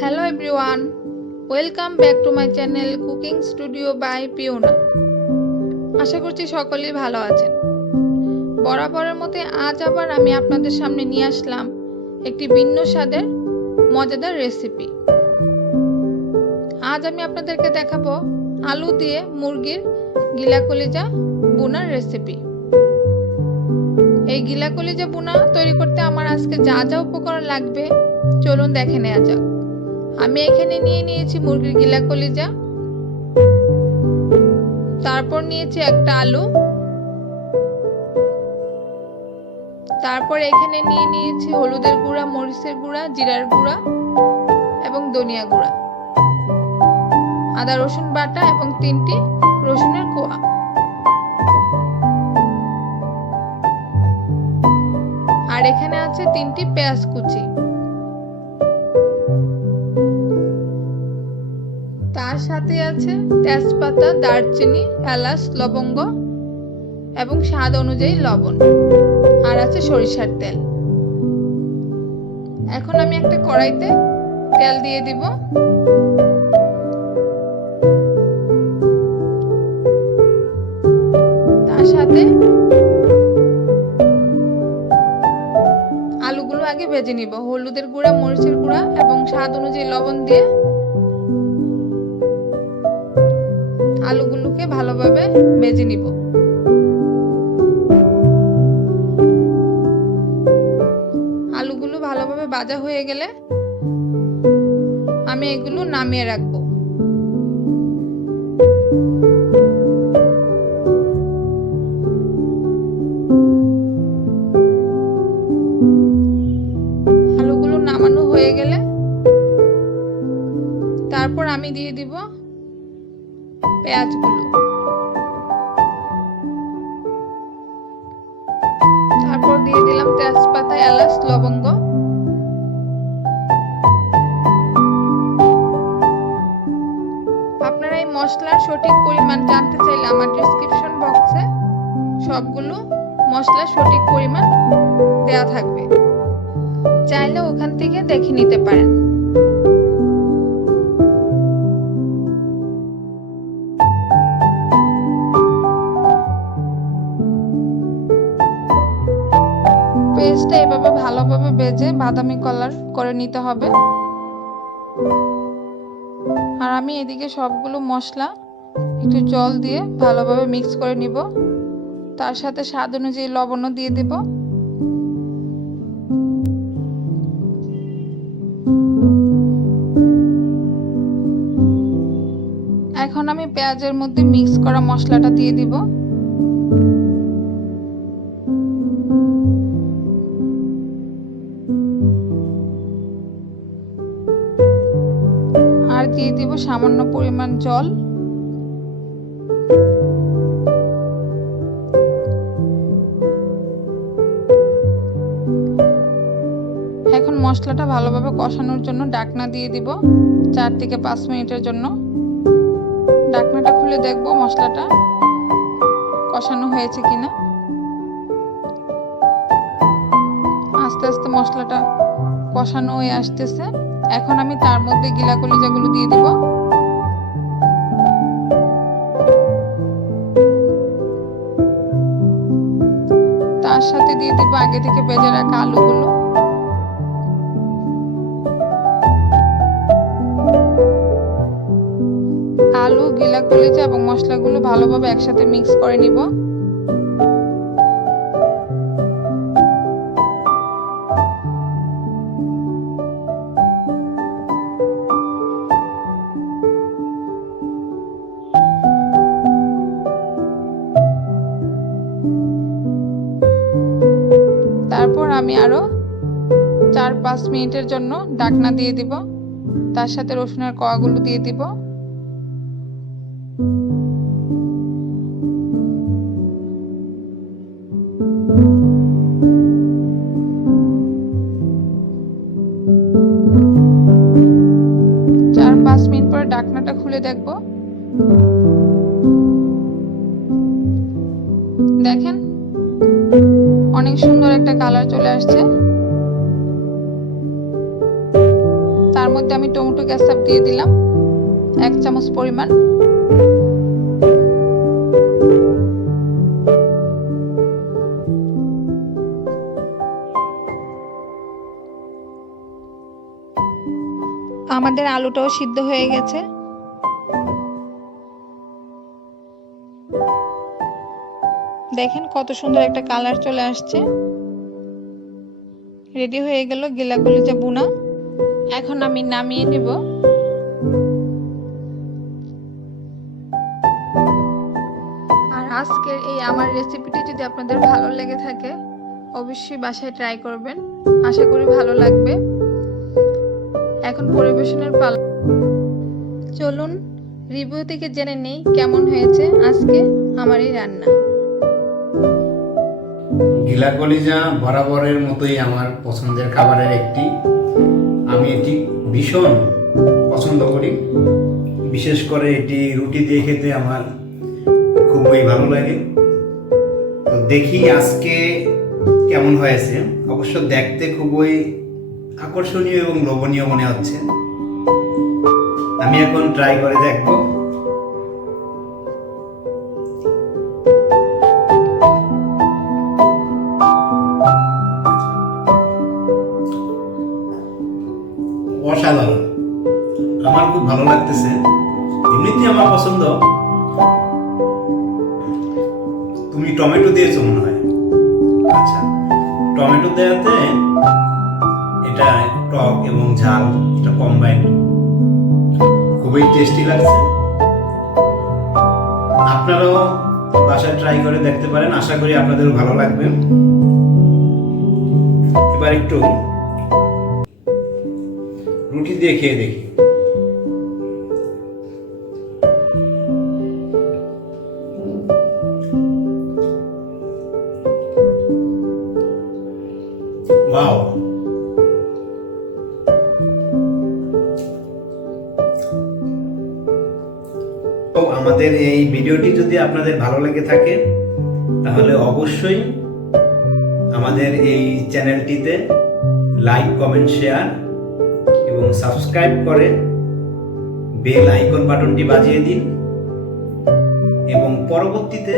Hello everyone, welcome back to my channel Cooking Studio by Piona। আশা করছি সকলেই ভালো আছেন। বরাবরের মতো আজ আবার আমি আপনাদের সামনে নিয়ে আসলাম একটি ভিন্ন স্বাদের মজাদার রেসিপি। আজ আমি আপনাদেরকে দেখাবো আলু দিয়ে মুরগির গিলা কলিজা বোনার রেসিপি। এই গিলা কলিজা বোনা তৈরি করতে আমার আজকে যা যা উপকরণ লাগবে চলুন দেখে নেওয়া যাক। আমি এখানে নিয়ে নিয়েছি মুরগির গিলা কলিজা, তারপর নিয়েছি একটা আলু, তারপর এখানে নিয়ে নিয়েছি হলুদের গুঁড়া, মরিচের গুঁড়া, জিরার গুঁড়া এবং ধনিয়া গুঁড়া, আদা রসুন বাটা এবং 3টি রসুনের কোয়া। আর এখানে আছে 3টি পেঁয়াজ কুচি। তার সাথে আছে তেজপাতা, দারচিনি, এলাচ, লবঙ্গ এবং স্বাদ অনুযায়ী লবণ, আর আছে সরিষার তেল। এখন আমি একটা কড়াইতে তেল দিয়ে দিব। তার সাথে আলুগুলো আগে ভেজে নিব। হলুদের গুঁড়া, মরিচের গুঁড়া এবং স্বাদ অনুযায়ী লবণ দিয়ে আলুগুলোকে ভালোভাবে ভেজে নিব। আলুগুলো ভালোভাবে ভাজা হয়ে গেলে আমি এগুলো নামিয়ে রাখবো। আলুগুলো নামানো হয়ে গেলে তারপর আমি দিয়ে দিব পেঁয়াজগুলো, তারপর দিয়ে দিলাম তেজপাতা, এলাচ, লবঙ্গ। আপনারা এই মশলার সঠিক পরিমাণ জানতে চাইলে আমার ডেসক্রিপশন বক্সে সবগুলো মশলার সঠিক পরিমাণ দেয়া থাকবে, চাইলে ওখান থেকে দেখে নিতে পারেন। পেস্টটা এভাবে ভালোভাবে ভেজে বাদামি কালার করে নিতে হবে। আর আমি এদিকে সবগুলো মশলা একটু জল দিয়ে ভালোভাবে মিক্স করে নিব। তার সাথে স্বাদ অনুযায়ী লবণও দিয়ে দেব। এখন আমি পেঁয়াজের মধ্যে মিক্স করা মশলাটা দিয়ে দিব। আর দিয়ে দিব সামান্য পরিমাণ জল। এখন মশলাটা ভালোভাবে কষানোর জন্য ঢাকনা দিয়ে দিব 4 থেকে 5 মিনিটের জন্য। ঢাকনাটা খুলে দেখব মশলাটা কষানো হয়েছে কিনা। আস্তে আস্তে মশলাটা কষানো হয়ে আসতেছে। এখন আমি তার মধ্যে গিলা কলিজাগুলো দিয়ে দিব। তার সাথে দিয়ে দিব আগে থেকে ভেজে রাখা আলুগুলো। আলু, গিলা কলিজা এবং মশলাগুলো ভালোভাবে একসাথে মিক্স করে নিব। তারপর আমি আরো 4-5 মিনিটের জন্য ঢাকনা দিয়ে দিব। তার সাথে রসুনের কোয়াগুলো দিয়ে দিব। চার 5 মিনিট পরে ঢাকনাটা খুলে দেখব। দেখেন অনেক সুন্দর একটা কালার চলে আসছে। তার মধ্যে মধ্যে আমি টমেটো কেচাপ দিয়ে দিলাম 1 চামচ পরিমাণ। আমাদের আলুটাও সিদ্ধ হয়ে গেছে। দেখেন কত সুন্দর একটা কালার চলে আসছে। রেডি হয়ে গেল গিলা কলিজা ভুনা। এখন আমি নামিয়ে নেব। আর আজকের এই আমার রেসিপিটি যদি আপনাদের ভালো লেগে থাকে অবশ্যই বাসায় ট্রাই করবেন, আশা করি ভালো লাগবে। এখন পরিবেশনের পালা। চলুন রিভিউ থেকে জেনে নেই কেমন হয়েছে আজকে আমার এই রান্না। গিলা কলিজা বরাবরের মতোই আমার পছন্দের খাবারের একটি। আমি এটি ভীষণ পছন্দ করি, বিশেষ করে এটি রুটি দিয়ে খেতে আমার খুবই ভালো লাগে। তো দেখি আজকে কেমন হয়েছে। অবশ্য দেখতে খুবই আকর্ষণীয় এবং লোভনীয় মনে হচ্ছে। আমি এখন ট্রাই করে দেখব। অসাধারণ, আমার খুব ভালো লাগতেছে। এমনিতে আমার পছন্দ। তুমি টমেটো দিয়েছো মনে হয়। আচ্ছা, টমেটো দেওয়াতে এটা টক এবং ঝাল এটা কম্বাইন্ড খুবই টেস্টি লাগছে। আপনারাও বাসায় ট্রাই করে দেখতে পারেন, আশা করি আপনাদেরও ভালো লাগবে। এবার একটু রুটি দিয়ে খেয়ে দেখি। ওয়াও, তো আমাদের এই ভিডিওটি যদি আপনাদের ভালো লেগে থাকে তাহলে অবশ্যই আমাদের এই চ্যানেলটিতে লাইক, কমেন্ট, শেয়ার এবং সাবস্ক্রাইব করে বেল আইকন বাটনটি বাজিয়ে দিন এবং পরবর্তীতে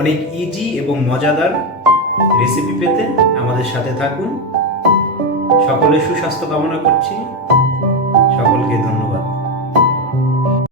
অনেক ইজি এবং মজাদার রেসিপি পেতে আমাদের সাথে থাকুন। সকলের সুস্বাস্থ্য কামনা করছি। সকলকে ধন্যবাদ।